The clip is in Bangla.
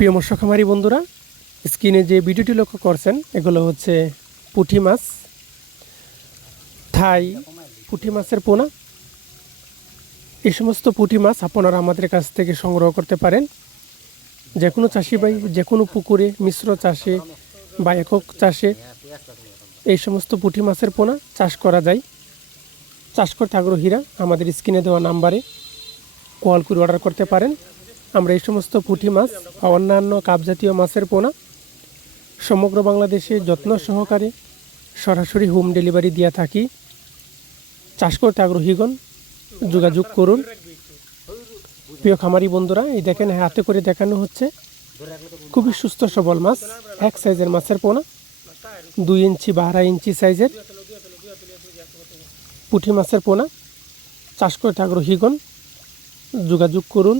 প্রিয় মৎস্যখামারি বন্ধুরা, স্ক্রিনে যে ভিডিওটি লক্ষ্য করছেন, এগুলো হচ্ছে পুঁটি মাছ, থাই পুঁটি মাছের পোনা। এই সমস্ত পুঁটি মাছ আপনারা আমাদের কাছ থেকে সংগ্রহ করতে পারেন। যে কোনো চাষি ভাই, যে কোনো পুকুরে, মিশ্র চাষে বা একক চাষে এই সমস্ত পুঁটি মাছের পোনা চাষ করা যায়। চাষ করতে আগ্রহীরা আমাদের স্ক্রিনে দেওয়া নাম্বারে কল করে অর্ডার করতে পারেন। আমরা এই সমস্ত পুঁটি মাছ বা অন্যান্য কাপজাতীয় মাছের পোনা সমগ্র বাংলাদেশে যত্ন সহকারে সরাসরি হোম ডেলিভারি দিয়ে থাকি। চাষ করতে আগ্রহীগণ, যোগাযোগ করুন। প্রিয় খামারি বন্ধুরা, এই দেখেন, হাতে করে দেখানো হচ্ছে খুবই সুস্থ সবল মাছ, এক সাইজের মাছের পোনা, দুই ইঞ্চি বা আড়াই ইঞ্চি সাইজের পুঁটি মাছের পোনা। চাষ করতে আগ্রহীগণ, যোগাযোগ করুন।